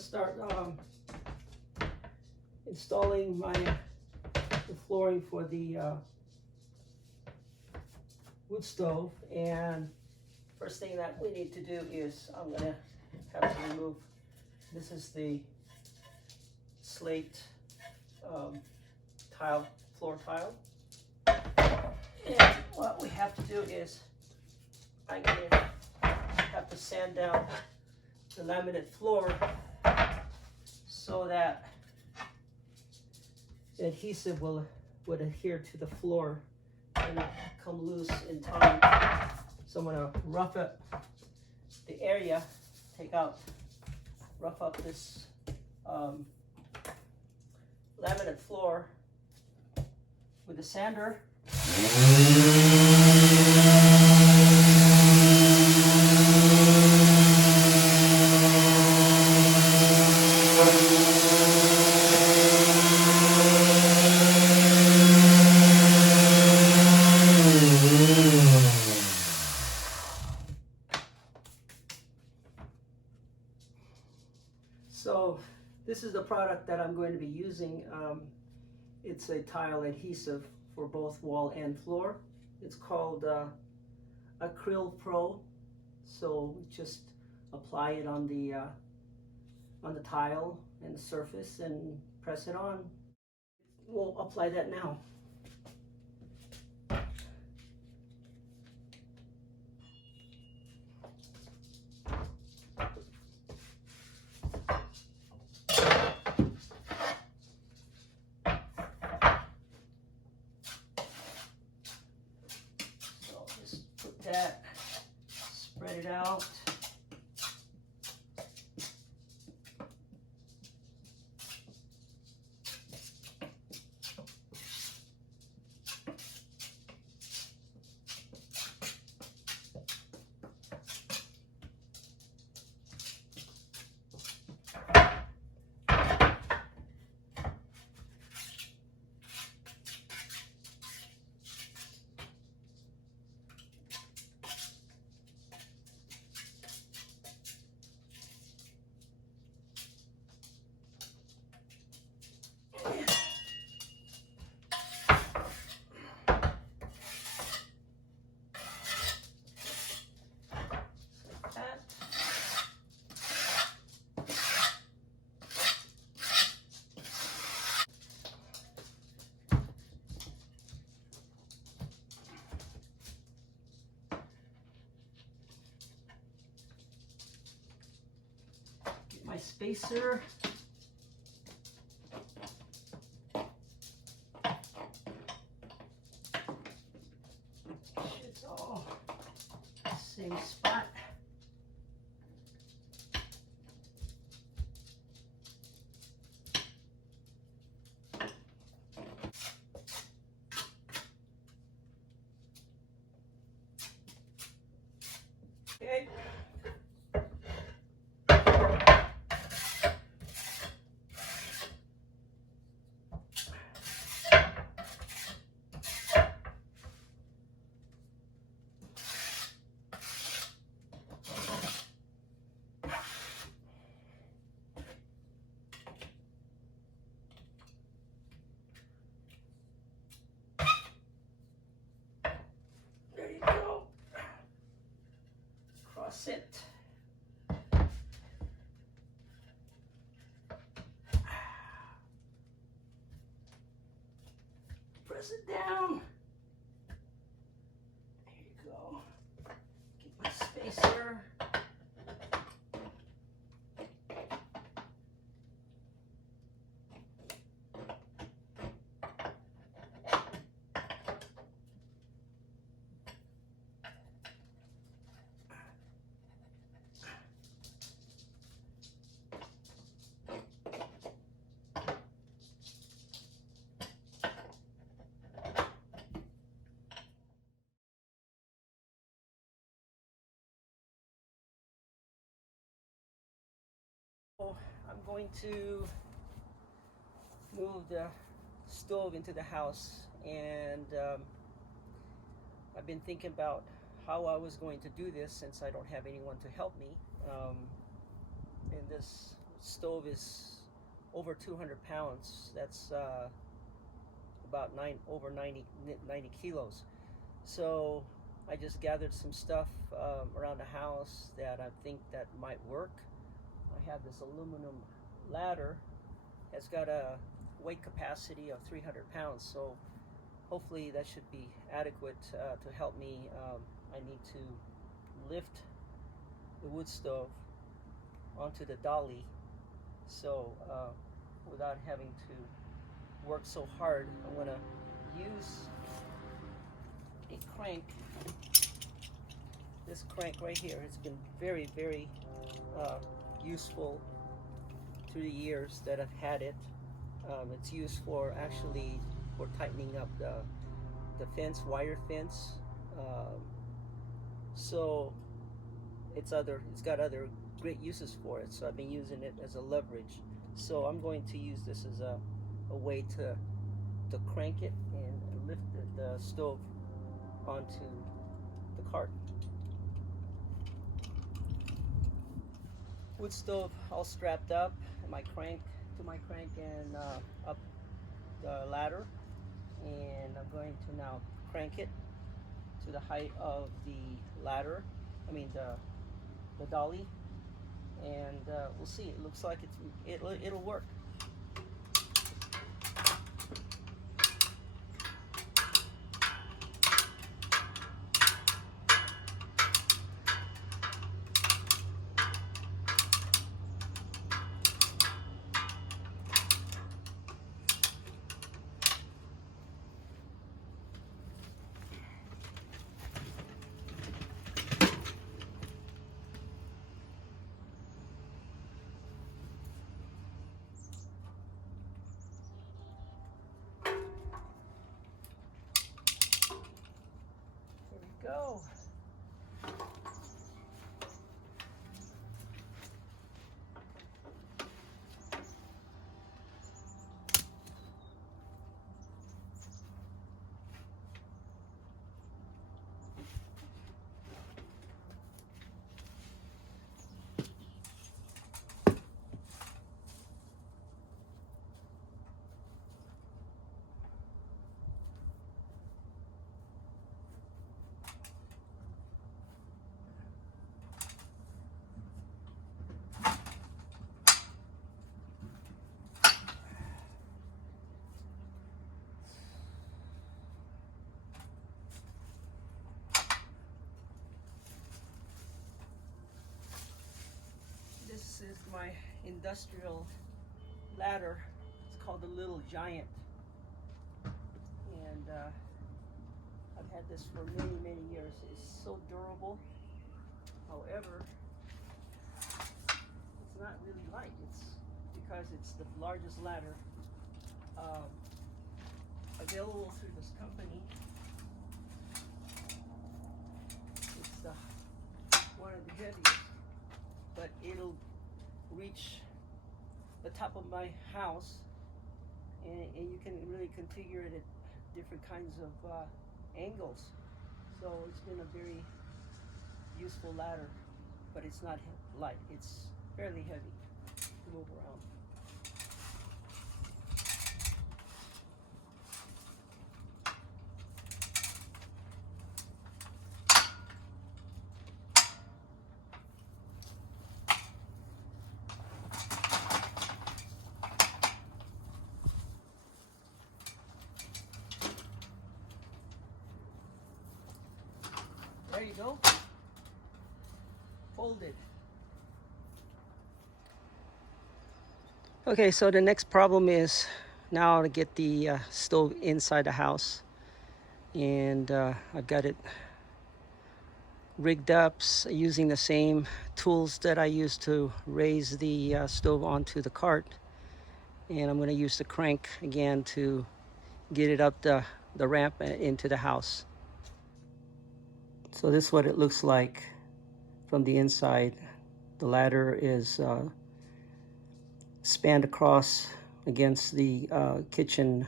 start installing the flooring for the wood stove. And first thing that we need to do is I'm gonna have to remove, this is the slate tile, floor tile. And what we have to do is I'm gonna have to sand down the laminate floor so that the adhesive would adhere to the floor and not come loose in time. So I'm gonna rough up the area, rough up this laminate floor with a sander. So this is the product that I'm going to be using. It's a tile adhesive for both wall and floor. It's called Acryl Pro. So just apply it on the tile and the surface and press it on. We'll apply that now. That, spread it out. My spacer. It's all same spot. Okay. There you go. Cross it. Press it down. There you go. Get my spacer. I'm going to move the stove into the house, and I've been thinking about how I was going to do this since I don't have anyone to help me. And this stove is over 200 pounds. That's about over 90 kilos. So I just gathered some stuff around the house that I think that might work. I have this aluminum ladder. It's got a weight capacity of 300 pounds, so hopefully that should be adequate to help me. I need to lift the wood stove onto the dolly, so without having to work so hard, I'm going to use a crank. This crank right here has been very, very useful through the years that I've had it. It's used for actually for tightening up the fence, wire fence. So it's got other great uses for it. So I've been using it as a leverage. So I'm going to use this as a way to crank it and lift the stove onto the cart. Wood stove all strapped up, and my crank and up the ladder, and I'm going to now crank it to the height of the ladder. I mean the dolly, and we'll see. It looks like it'll work. Go. This is my industrial ladder. It's called the Little Giant, and I've had this for many years. It's so durable. However, it's not really light. It's because it's the largest ladder available through this company. It's one of the heaviest, but it'll reach the top of my house, and you can really configure it at different kinds of angles. So it's been a very useful ladder, but it's not light. It's fairly heavy to move around. There you go. Folded. Okay, so the next problem is now to get the stove inside the house, and I've got it rigged up using the same tools that I used to raise the stove onto the cart, and I'm going to use the crank again to get it up the ramp into the house. So this is what it looks like from the inside. The ladder is spanned across against the kitchen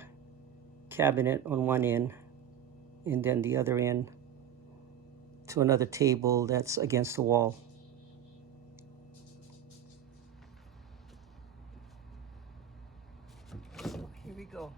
cabinet on one end, and then the other end to another table that's against the wall. we go.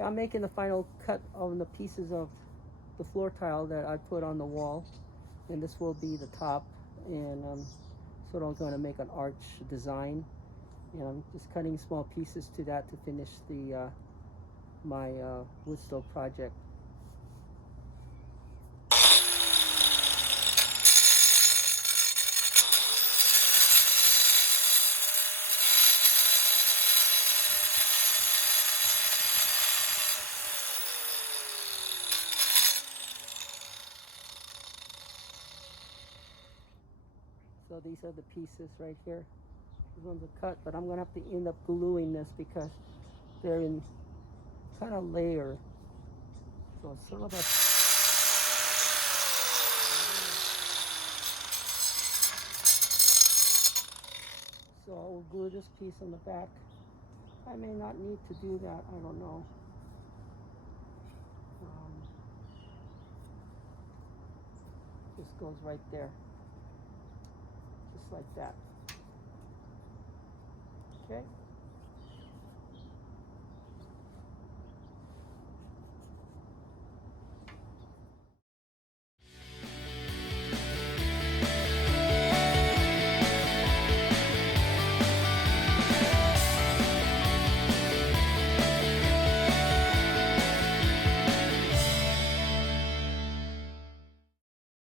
Okay, I'm making the final cut on the pieces of the floor tile that I put on the wall, and this will be the top, and sort of going to make an arch design, and I'm just cutting small pieces to that to finish the my wood stove project. So these are the pieces right here. These ones are cut, but I'm going to have to end up gluing this because they're in kind of layer. So it's sort of a... So I'll glue this piece on the back. I may not need to do that, I don't know. This goes right there. Just like that. Okay.